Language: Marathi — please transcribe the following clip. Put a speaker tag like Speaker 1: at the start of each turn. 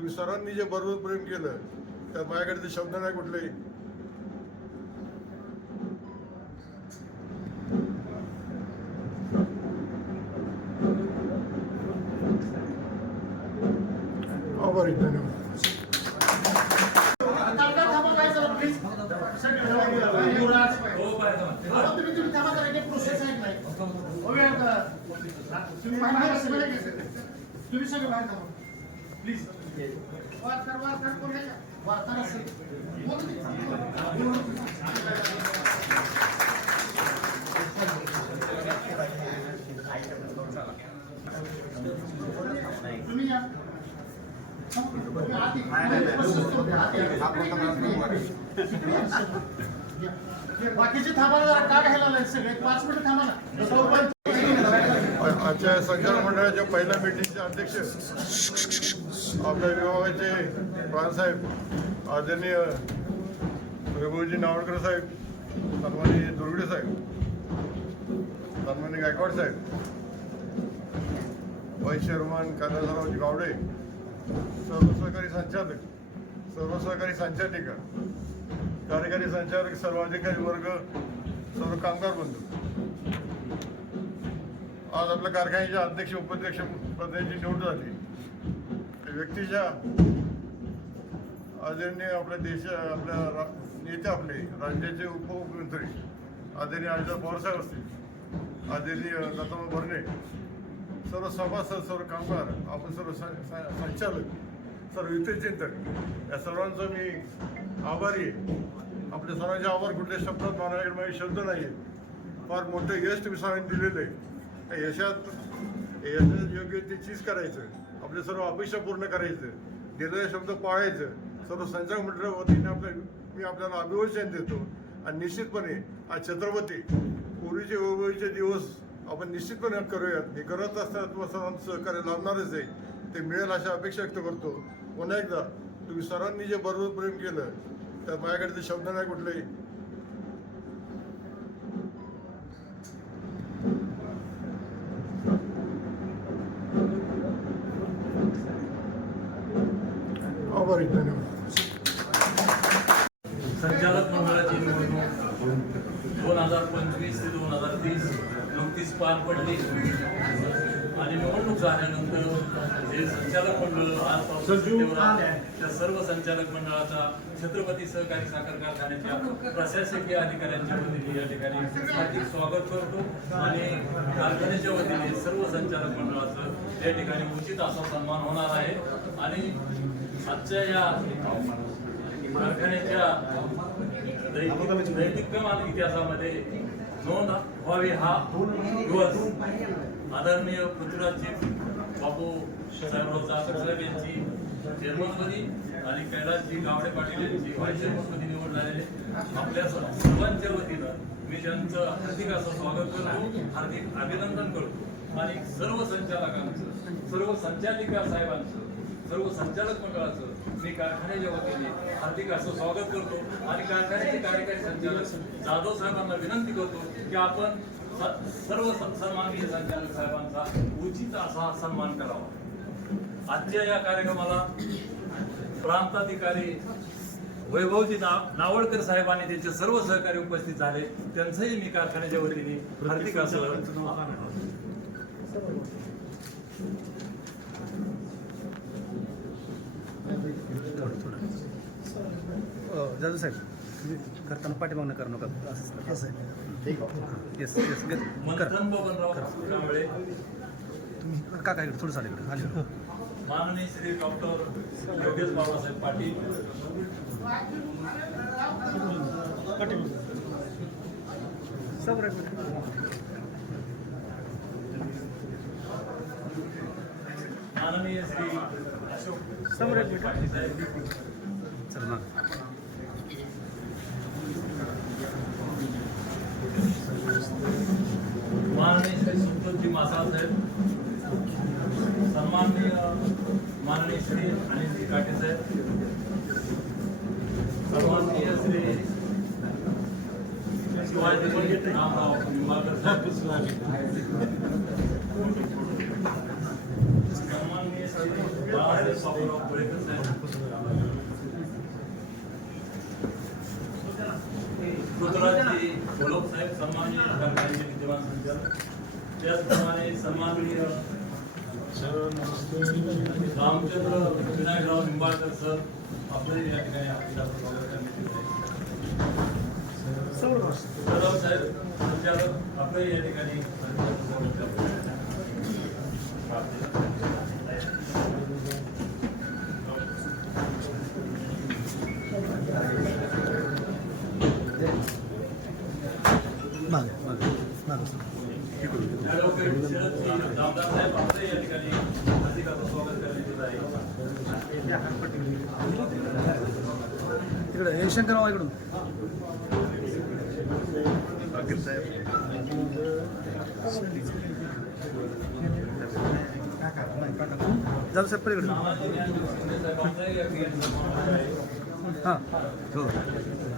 Speaker 1: तुम्ही सरांनी जे बरोबर प्रेम केलं तर माझ्याकडे ते शब्द नाही कुठले आभारी धन्यवाद.
Speaker 2: तुम्ही तुम्ही प्रोसेस नाही तुम्ही सगळे बाहेर प्लीज बाकीचे थांबायला का घ्यायला सगळे. पाच मिनिट थांबा ना.
Speaker 1: आजच्या संचालक मंडळाच्या पहिल्या मीटिंगचे अध्यक्ष आपल्या विभागाचे प्राणसाहेब आदरणीय प्रभूजी नावडकर साहेब सन्मानी दुर्गडे साहेब सन्मानी गायकवाड साहेब वाईस चेअरमन कैलासरावजी गावडे सर्व सहकारी संचालक सर्व सहकारी संचालिका कार्यकारी संचालक सर्व अधिकारी वर्ग सर्व कामगार बंधू. आज आपल्या कारखान्याच्या अध्यक्ष उपाध्यक्ष पदाची निवड झाली. व्यक्तीच्या आदरणीय आपल्या देशा आपल्या रा- नेते आपले राज्याचे उपमुख्यमंत्री आदरणीय अजित पवारसाहेब असतील आदरणीय दत्तामा भरणे सर्व सभासद सर्व कामगार आपण सर्व संचालक सर्व हितचिंतक या सर्वांचा मी आभारी आहे. आपल्या सर्वांचे आभार कुठल्या शब्दात मानायकडे माझे शब्द नाही आहेत फार मोठं यश तुम्ही सर्वांनी दिलेलं आहे. त्या यशात यशात योग्य ते चीज करायचं. आपले सर्व अपेक्षा पूर्ण करायचं. दिलेले शब्द पाळायचं. सर्व संचालक मंडळ वतीने आपल्या मी आपल्याला अभिवचन देतो. आणि निश्चितपणे हा छत्रपती पूर्वीचे वैभवीचे दिवस आपण निश्चितपणे करूयात. हे करत असताना तुम्हाला सर्वांचं सहकार्य लावणारच आहे. ते मिळेल अशा अपेक्षा व्यक्त करतो. पुन्हा एकदा तुम्ही सरांनी जे बरोबर प्रेम केलं तर माझ्याकडे ते शब्द नाही कुठले आभारी धन्यवाद
Speaker 3: संचालक मंडळाची निवडणूक. दोन हजार पंचवीस ते दोन हजार तीस नुकतीच पार पडली. आणि निवडणूक झाल्यानंतर जे संचालक मंडळ आजपासून त्या सर्व संचालक मंडळाचा छत्रपती सहकारी साखर कारखान्याच्या प्रशासकीय अधिकाऱ्यांच्या वतीने या ठिकाणी हार्दिक स्वागत करतो. आणि कारखान्याच्या वतीने सर्व संचालक मंडळाचं या ठिकाणी उचित असा सन्मान होणार आहे. आणि आजच्या या कारखान्याच्या दैनिक इतिहासामध्ये नोंद व्हावी हा दिवस आदरणीय पृथ्वीराजजी बापू साहेबराव जाधव साहेब यांची चेअरमनपदी आणि कैलासजी गावडे पाटील यांची व्हाईस चेअरमनपदी निवड झालेले. आपल्या सर्वांच्या वतीनं मी त्यांचं हार्दिक असं स्वागत करतो हार्दिक अभिनंदन करतो. आणि सर्व संचालकांचं सर्व संचालिका साहेबांचं सर्व संचालक मंडळाचं मी कारखान्याच्या वतीने हार्दिक असं स्वागत करतो आणि कारखान्याचे कार्यकारी संचालक जाधव साहेबांना विनंती करतो की आपण सर्व सन्माननीय संचालक साहेबांचा उचित असा सन्मान करावा. आजच्या या कार्यक्रमाला प्रांताधिकारी वैभवजी नाव नावडकर साहेबांनी त्यांचे सर्व सहकारी उपस्थित झाले. त्यांचंही मी कारखान्याच्या वतीने हार्दिक असं
Speaker 4: जाधव साहेब तुम्ही करताना पाठीमागणं करू नका. असं येस येस काका इकडे थोडं चालेल. इकडे आली.
Speaker 3: माननीय श्री डॉक्टर योगेश बाबासाहेब पाटील.
Speaker 4: मिनिट.
Speaker 3: माननीय श्री अशोक
Speaker 4: समोर एक मिनिट. चल
Speaker 3: माननीय श्री मासाळ साहेब सन्माननीय माननीय श्री अनिलजी काटे साहेब सन्माननीय श्री शिवाजी रामराव निंबाळकर साहेब सन्माननीय श्री बाळासाहेब बाबूराव कोळेकर साहेब पृथ्वीराजजी गोलोक साहेब सन्माननीय विद्यमान संचालक. त्याचप्रमाणे सन्माननीय रामचंद्र विनायकराव निंबाळकर सर आपले या ठिकाणी आपल्या साहेब संचालक आपले या ठिकाणी स्वागत
Speaker 4: मागे मागे मागे
Speaker 3: ॲडव्होकेट शरदजी रामदास साहेब आपले या ठिकाणी अधिकाचं स्वागत करण्यात येत आहे
Speaker 4: तिकडे हे शंकर राव इकडून. जाऊ साहेब पलीकडे. हां. हो.